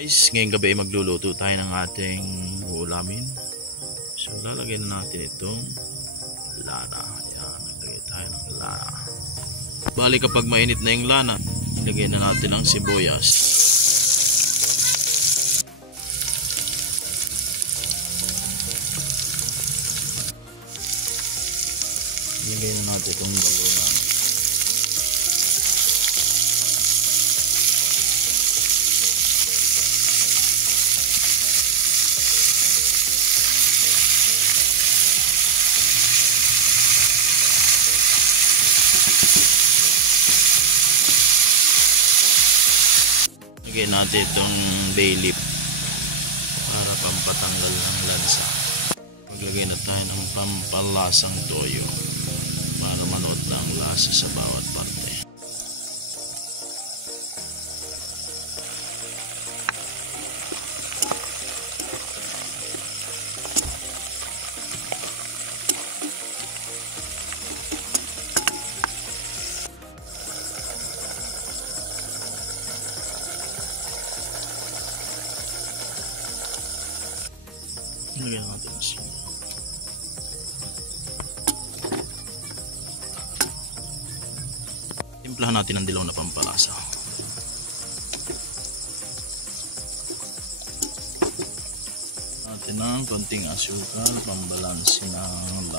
Guys, ngayong gabi ay magluluto tayo ng ating ulamin. So lalagyan na natin itong lana. Yan, naglagay tayo ng lana. Bali kapag mainit na yung lana, ilagay na natin ang sibuyas. Ilagay na natin itong balunan. Lagay natin itong bay leaf para pampatanggal ng lansa. Maglagay na tayo ng pampalasang toyo para manood na ang lasa sa bawat parte. Lagyan natin siya. Timplahan natin ang dilaw na pampalasa. Natin ng konting asukal, pambalansi ng